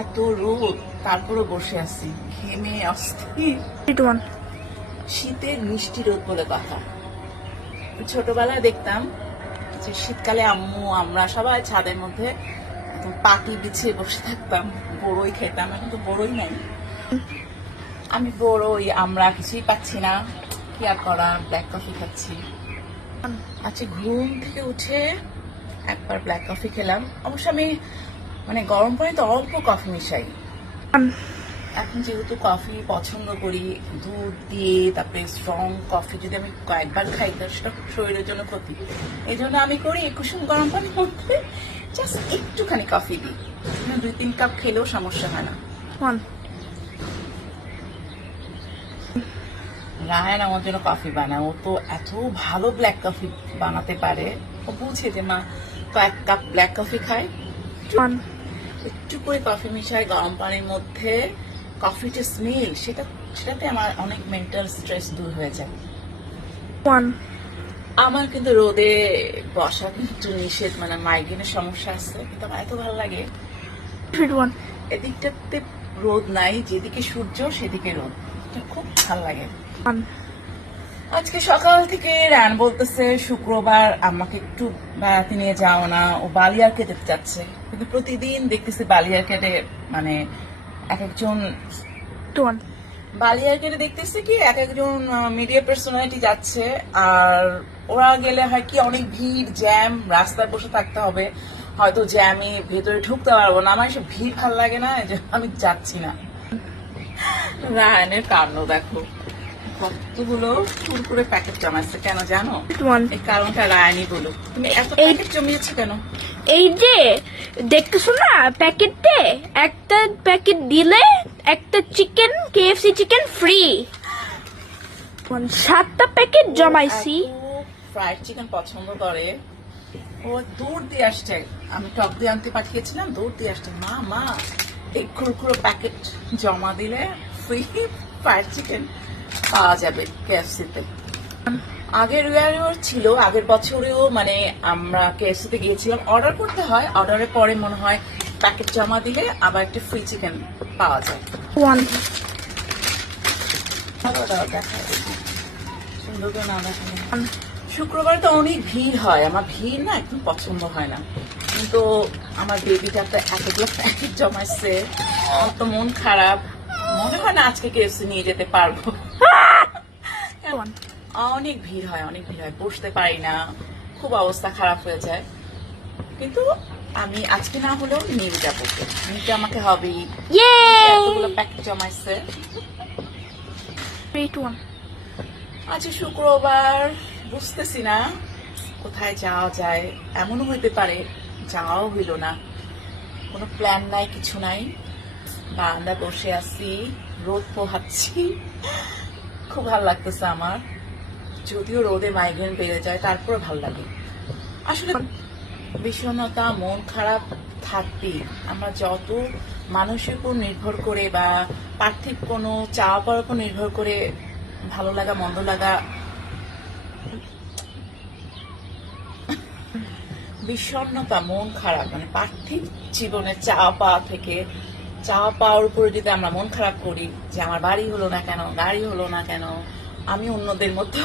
এত রোদ, তারপরে বসে আছি ঘেমে অস্থির। শীতের মিষ্টি রোদ বলে কথা। ছোটবেলায় দেখতাম যে শীতকালে আম্মু আমরা সবাই ছাদের মধ্যে পাটি বিছিয়ে বসে থাকতাম, বড়ই খেতাম। এখন তো বড়ই নাই। আমি বড়ই আমরা কিছুই পাচ্ছি না, কি আর করা, ব্ল্যাক কফি খাচ্ছি। আচ্ছা, ঘুম থেকে উঠে একবার ব্ল্যাক কফি খেলাম। অবশ্য আমি মানে গরম পানিতে অল্প কফি মিশাই। এখন যেহেতু কফি পছন্দ করি দুধ দিয়ে, তারপরে স্ট্রং কফি যদি আমি কয়েকবার খাই তার সেটা শরীরের জন্য ক্ষতি। এই জন্য আমি করি কুসুম গরম পানির মধ্যে জাস্ট একটুখানি কফি দিই। 2-3 কাপ খেলেও সমস্যা হয় না। রায়ন আমার জন্য কফি বানায়। ও তো এত ভালো ব্ল্যাক কফি বানাতে পারে। ও বুঝে যে মা কয়েক কাপ ব্ল্যাক কফি খায়, একটু করে কফি মিশায় গরম পানির মধ্যে। কফিতে স্মেল, সেটাতে আমার অনেক মেন্টাল স্ট্রেস দূর হয়ে যায়। আমার কিন্তু রোদে বসা কিন্তু নিষেধ, মানে মাইগ্রেনের সমস্যা আছে, কিন্তু আমার এত ভালো লাগে। এদিকটাতে রোদ নাই, যেদিকে সূর্য সেদিকে রোদ, খুব ভালো লাগে। আজকে সকাল থেকে রান বলতেছে শুক্রবার আমাকে একটু বেড়াতে নিয়ে যাও না, ও বালিয়ারকে যেতে চাচ্ছে। কিন্তু প্রতিদিন দেখতেছি বালিয়ারকেটে মানে এক একজন বালিয়ারকেটে দেখতেছি কি এক একজন মিডিয়া পার্সোনালিটি যাচ্ছে। আর ওরা গেলে হয় কি অনেক ভিড়, জ্যাম, রাস্তায় বসে থাকতে হবে, হয়তো জ্যামে ভেতরে ঢুকতে পারবো না। আমার এসব ভিড় ভালো লাগে না, আমি যাচ্ছি না। রায়নের কাণ্ড দেখো, কতগুলো কুরকুরে প্যাকেট জমাচ্ছে কেন জানো? এই কারণটা রায়ানি বলো। তুমি এত প্যাকেট জমিয়েছো কেন? এই যে দেখতেছো না প্যাকেটে, একটা প্যাকেট দিলে একটা চিকেন, কেএফসি চিকেন ফ্রি। 7টা প্যাকেট জমাইছি। ফ্রাইড চিকেন পছন্দ করে ও, দূর দিয়ে আসছে। আমি টক দিয়ে আনতে পাঠিয়েছিলাম, দূর দিয়ে আসছে, মা মা এই কুরকুরে প্যাকেট জমা দিলে ফ্রি ফ্রাইড চিকেন পাওয়া যাবে কেএফসিতে। আগের ইয়ারেও ছিল, আগের বছরেও মানে আমরা কেএফসিতে গিয়েছিলাম, অর্ডার করতে হয়, অর্ডারের পরে মনে হয় প্যাকেট জমা দিলে আবার একটা ফ্রি চিকেন পাওয়া যায়। সুন্দর করে না দেখা। শুক্রবার তো অনেক ভিড় হয়, আমার ভিড় না একদম পছন্দ হয় না। কিন্তু আমার বেবিটা এতগুলো প্যাকেট জমাচ্ছে, আমার তো মন খারাপ, মনে হয় না আজকে কেএফসি নিয়ে যেতে পারবো। অনেক ভিড় হয়, অনেক ভিড় হয়, বসতে পারি না, খুব অবস্থা খারাপ হয়ে যায়। কিন্তু আমি আজকে না হলেও নিয়ে যাবো, নিতে আমাকে হবেই। এতগুলো প্যাকেট জমাইছে। আজকে শুক্রবার, বুঝতেছি না কোথায় যাওয়া যায়। এমনও হইতে পারে যাওয়াও হইল না, কোনো প্ল্যান নাই, কিছু নাই, বারান্দায় বসে আছি, রোদ পোহাচ্ছি, খুব ভালো লাগতেছে আমার। যদিও রোদে মাইগ্রেন বেড়ে যায়, তারপরে ভালো লাগে। আসলে বিষণ্ণতা, মন খারাপ থাকবেই। আমরা যত মানুষের উপর নির্ভর করে বা পার্থিব কোনো চাওয়া পাওয়ার উপর নির্ভর করে ভালো লাগা মন্দ লাগা, বিষণ্ণতা, মন খারাপ, মানে পার্থিব জীবনের চাওয়া পাওয়া থেকে, চাওয়া পাওয়ার উপরে যদি আমরা মন খারাপ করি যে আমার বাড়ি হলো না কেন, গাড়ি হলো না কেন, আমি অন্যদের মতো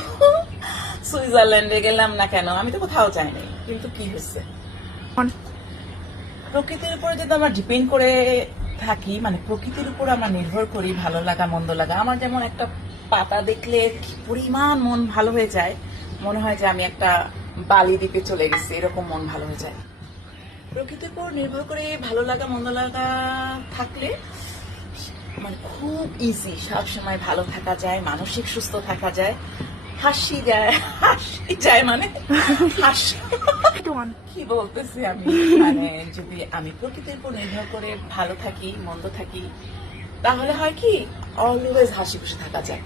সুইজারল্যান্ডে গেলাম না কেন, আমি তো কোথাও যাইনি, কিন্তু কি হয়েছে? প্রকৃতির উপরে যদি আমরা ডিপেন্ড করে থাকি, মানে প্রকৃতির উপর আমরা নির্ভর করি ভালো লাগা মন্দ লাগা, আমার যেমন একটা পাতা দেখলে কি পরিমাণ মন ভালো হয়ে যায়, মনে হয় যে আমি একটা বালি দ্বীপে চলে গেছি, এরকম মন ভালো হয়ে যায়। প্রকৃতির উপর নির্ভর করে ভালো লাগা মন্দ লাগা থাকলে মানে খুব ইজি, সবসময় ভালো থাকা যায়, মানসিক সুস্থ থাকা যায়, হাসি যায় মানে কি বলতেছি আমি, মানে যদি আমি প্রকৃতির উপর নির্ভর করে ভালো থাকি মন্দ থাকি, তাহলে হয় কি অলওয়েজ হাসি খুশি থাকা যায়।